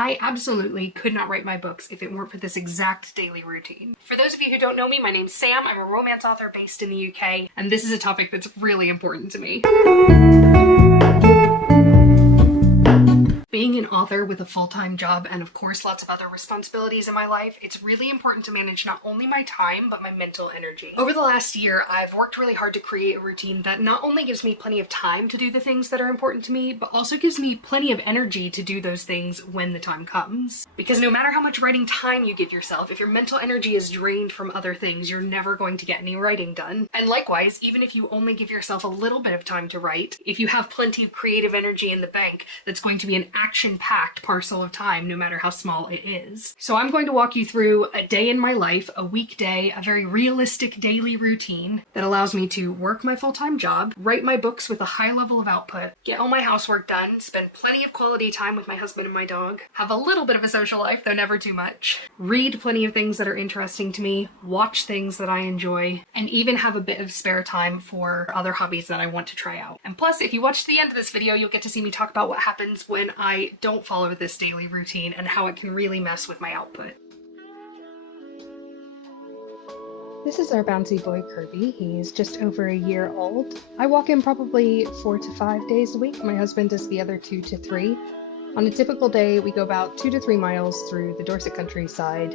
I absolutely could not write my books if it weren't for this exact daily routine. For those of you who don't know me, my name's Sam. I'm a romance author based in the UK, and this is a topic that's really important to me. Being an author with a full-time job and of course lots of other responsibilities in my life, it's really important to manage not only my time, but my mental energy. Over the last year, I've worked really hard to create a routine that not only gives me plenty of time to do the things that are important to me, but also gives me plenty of energy to do those things when the time comes. Because no matter how much writing time you give yourself, if your mental energy is drained from other things, you're never going to get any writing done. And likewise, even if you only give yourself a little bit of time to write, if you have plenty of creative energy in the bank, that's going to be an action-packed parcel of time, no matter how small it is. So I'm going to walk you through a day in my life, a weekday, a very realistic daily routine that allows me to work my full-time job, write my books with a high level of output, get all my housework done, spend plenty of quality time with my husband and my dog, have a little bit of a social life, though never too much, read plenty of things that are interesting to me, watch things that I enjoy, and even have a bit of spare time for other hobbies that I want to try out. And plus, if you watch to the end of this video, you'll get to see me talk about what happens when I don't follow this daily routine and how it can really mess with my output. This is our bouncy boy Kirby. He's just over a year old. I walk him probably 4 to 5 days a week. My husband does the other 2 to 3. On a typical day, we go about 2 to 3 miles through the Dorset countryside.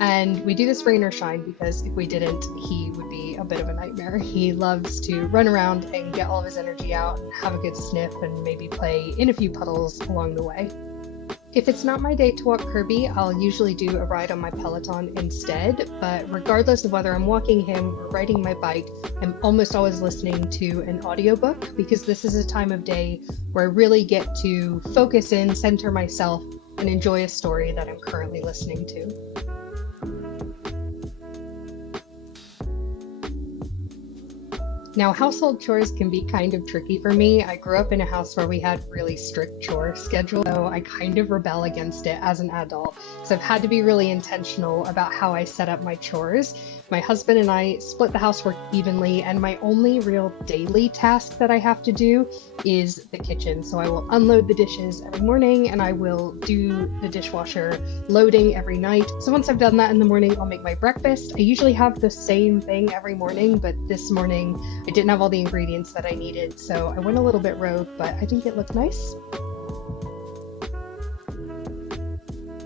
And we do this rain or shine because if we didn't, he would be a bit of a nightmare. He loves to run around and get all of his energy out and have a good sniff and maybe play in a few puddles along the way. If it's not my day to walk Kirby, I'll usually do a ride on my Peloton instead, but regardless of whether I'm walking him or riding my bike, I'm almost always listening to an audiobook because this is a time of day where I really get to focus in, center myself, and enjoy a story that I'm currently listening to. Now, household chores can be kind of tricky for me. I grew up in a house where we had really strict chore schedule, so I kind of rebel against it as an adult. So I've had to be really intentional about how I set up my chores. My husband and I split the housework evenly, and my only real daily task that I have to do is the kitchen. So I will unload the dishes every morning, and I will do the dishwasher loading every night. So once I've done that in the morning, I'll make my breakfast. I usually have the same thing every morning, but this morning I didn't have all the ingredients that I needed, so I went a little bit rogue, but I think it looked nice.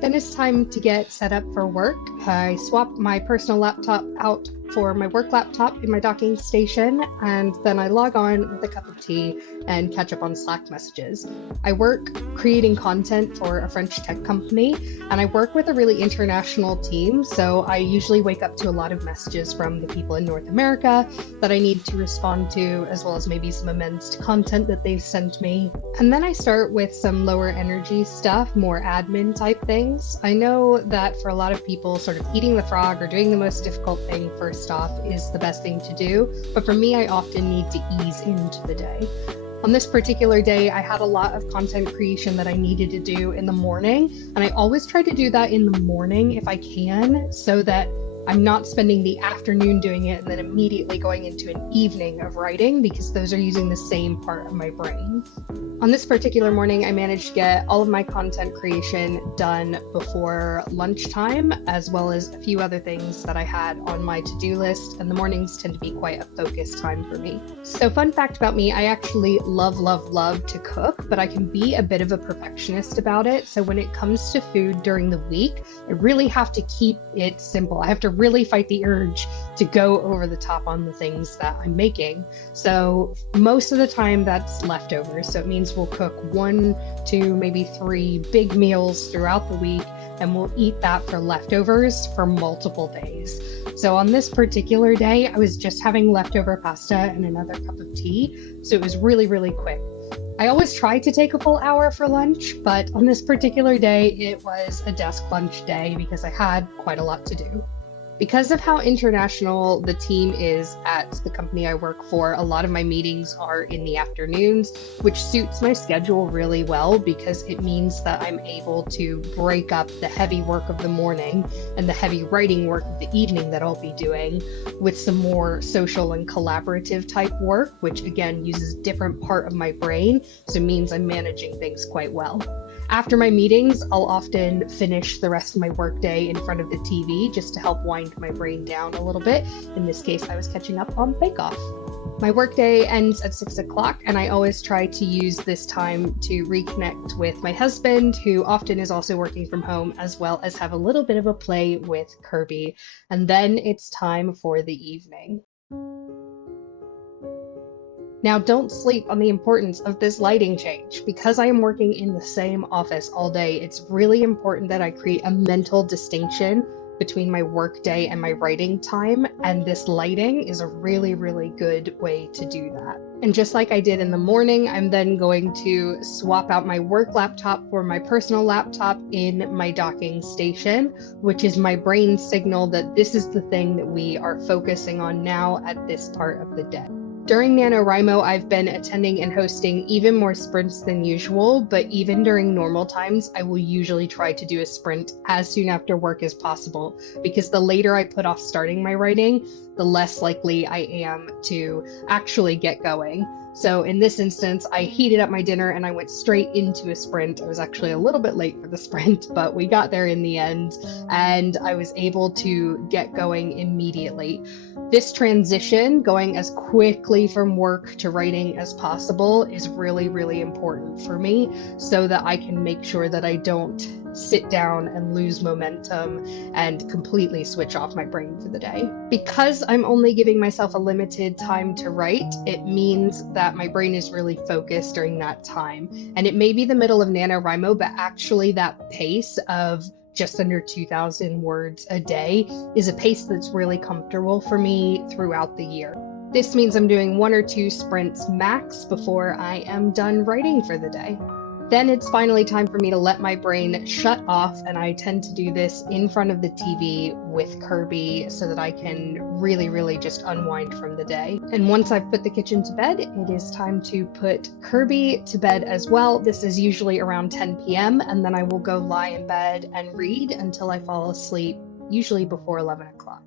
Then it's time to get set up for work. I swapped my personal laptop out for my work laptop in my docking station, and then I log on with a cup of tea and catch up on Slack messages. I work creating content for a French tech company, and I work with a really international team, so I usually wake up to a lot of messages from the people in North America that I need to respond to, as well as maybe some amends to content that they've sent me. And then I start with some lower energy stuff, more admin type things. I know that for a lot of people, sort of eating the frog or doing the most difficult thing first off is the best thing to do, but for me, I often need to ease into the day. On this particular day, I had a lot of content creation that I needed to do in the morning, and I always try to do that in the morning if I can, so that I'm not spending the afternoon doing it and then immediately going into an evening of writing, because those are using the same part of my brain. On this particular morning, I managed to get all of my content creation done before lunchtime, as well as a few other things that I had on my to-do list, and the mornings tend to be quite a focused time for me. So fun fact about me, I actually love to cook, but I can be a bit of a perfectionist about it. So when it comes to food during the week, I really have to keep it simple. I have to really fight the urge to go over the top on the things that I'm making. So most of the time that's leftovers. So it means we'll cook 1 to maybe 3 big meals throughout the week, and we'll eat that for leftovers for multiple days. So on this particular day, I was just having leftover pasta and another cup of tea. So it was really quick. I always try to take a full hour for lunch, but on this particular day, it was a desk lunch day because I had quite a lot to do. Because of how international the team is at the company I work for, a lot of my meetings are in the afternoons, which suits my schedule really well because it means that I'm able to break up the heavy work of the morning and the heavy writing work of the evening that I'll be doing with some more social and collaborative type work, which again uses a different part of my brain, so it means I'm managing things quite well. After my meetings, I'll often finish the rest of my workday in front of the TV just to help wind my brain down a little bit. In this case, I was catching up on Bake Off. My workday ends at 6 o'clock, and I always try to use this time to reconnect with my husband, who often is also working from home, as well as have a little bit of a play with Kirby. And then it's time for the evening. Now, don't sleep on the importance of this lighting change. Because I am working in the same office all day, it's really important that I create a mental distinction between my work day and my writing time, and this lighting is a really, really good way to do that. And just like I did in the morning, I'm then going to swap out my work laptop for my personal laptop in my docking station, which is my brain's signal that this is the thing that we are focusing on now at this part of the day. During NaNoWriMo, I've been attending and hosting even more sprints than usual, but even during normal times, I will usually try to do a sprint as soon after work as possible, because the later I put off starting my writing, the less likely I am to actually get going. So in this instance, I heated up my dinner and I went straight into a sprint. I was actually a little bit late for the sprint, but we got there in the end, and I was able to get going immediately. This transition, going as quickly from work to writing as possible, is really, really important for me so that I can make sure that I don't sit down and lose momentum and completely switch off my brain for the day. Because I'm only giving myself a limited time to write, it means that my brain is really focused during that time. And it may be the middle of NaNoWriMo, but actually that pace of just under 2,000 words a day is a pace that's really comfortable for me throughout the year. This means I'm doing 1 or 2 sprints max before I am done writing for the day. Then it's finally time for me to let my brain shut off, and I tend to do this in front of the TV with Kirby so that I can really, really just unwind from the day. And once I've put the kitchen to bed, it is time to put Kirby to bed as well. This is usually around 10 p.m. and then I will go lie in bed and read until I fall asleep, usually before 11 o'clock.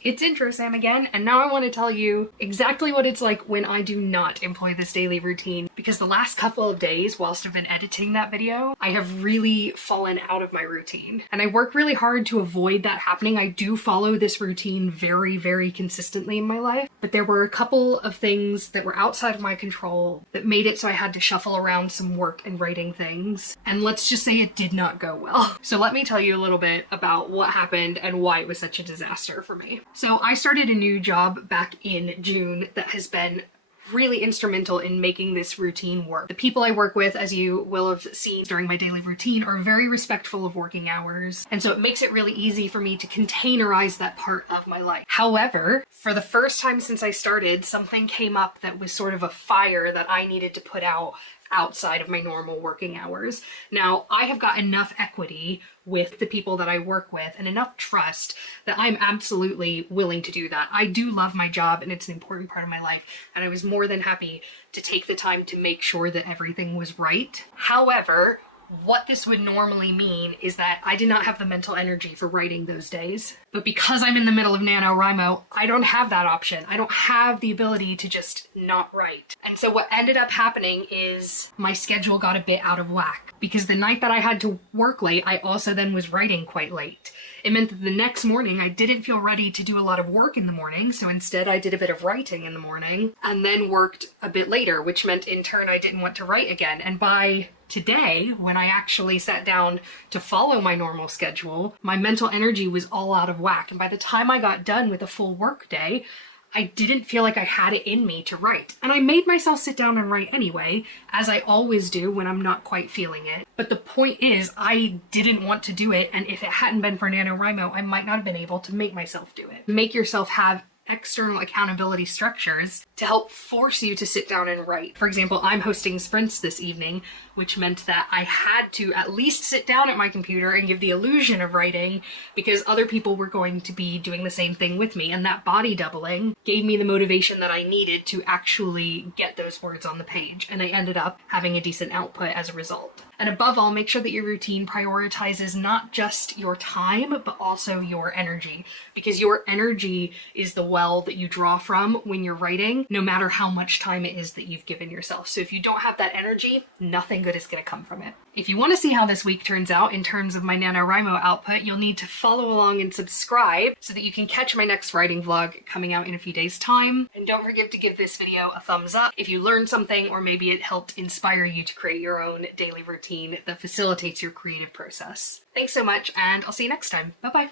It's Intro Sam again, and now I want to tell you exactly what it's like when I do not employ this daily routine, because the last couple of days, whilst I've been editing that video, I have really fallen out of my routine. And I work really hard to avoid that happening. I do follow this routine very, very consistently in my life, but there were a couple of things that were outside of my control that made it so I had to shuffle around some work and writing things. And let's just say it did not go well. So let me tell you a little bit about what happened and why it was such a disaster for me. So I started a new job back in June that has been really instrumental in making this routine work. The people I work with, as you will have seen during my daily routine, are very respectful of working hours. And so it makes it really easy for me to containerize that part of my life. However, for the first time since I started, something came up that was sort of a fire that I needed to put out outside of my normal working hours. Now, I have got enough equity with the people that I work with and enough trust that I'm absolutely willing to do that. I do love my job and it's an important part of my life, and I was more than happy to take the time to make sure that everything was right. However, what this would normally mean is that I did not have the mental energy for writing those days. But because I'm in the middle of NaNoWriMo, I don't have that option. I don't have the ability to just not write. And so what ended up happening is my schedule got a bit out of whack, because the night that I had to work late, I also then was writing quite late. It meant that the next morning I didn't feel ready to do a lot of work in the morning, so instead I did a bit of writing in the morning and then worked a bit later, which meant in turn I didn't want to write again. And by today, when I actually sat down to follow my normal schedule, my mental energy was all out of whack. And by the time I got done with a full work day, I didn't feel like I had it in me to write. And I made myself sit down and write anyway, as I always do when I'm not quite feeling it. But the point is, I didn't want to do it, and if it hadn't been for NaNoWriMo, I might not have been able to make myself do it. Make yourself have external accountability structures to help force you to sit down and write. For example, I'm hosting sprints this evening, which meant that I had to at least sit down at my computer and give the illusion of writing, because other people were going to be doing the same thing with me, and that body doubling gave me the motivation that I needed to actually get those words on the page, and I ended up having a decent output as a result. And above all, make sure that your routine prioritizes not just your time, but also your energy, because your energy is the well that you draw from when you're writing, no matter how much time it is that you've given yourself. So if you don't have that energy, nothing good is going to come from it. If you want to see how this week turns out in terms of my NaNoWriMo output, you'll need to follow along and subscribe so that you can catch my next writing vlog coming out in a few days' time. And don't forget to give this video a thumbs up if you learned something, or maybe it helped inspire you to create your own daily routine that facilitates your creative process. Thanks so much, and I'll see you next time. Bye-bye.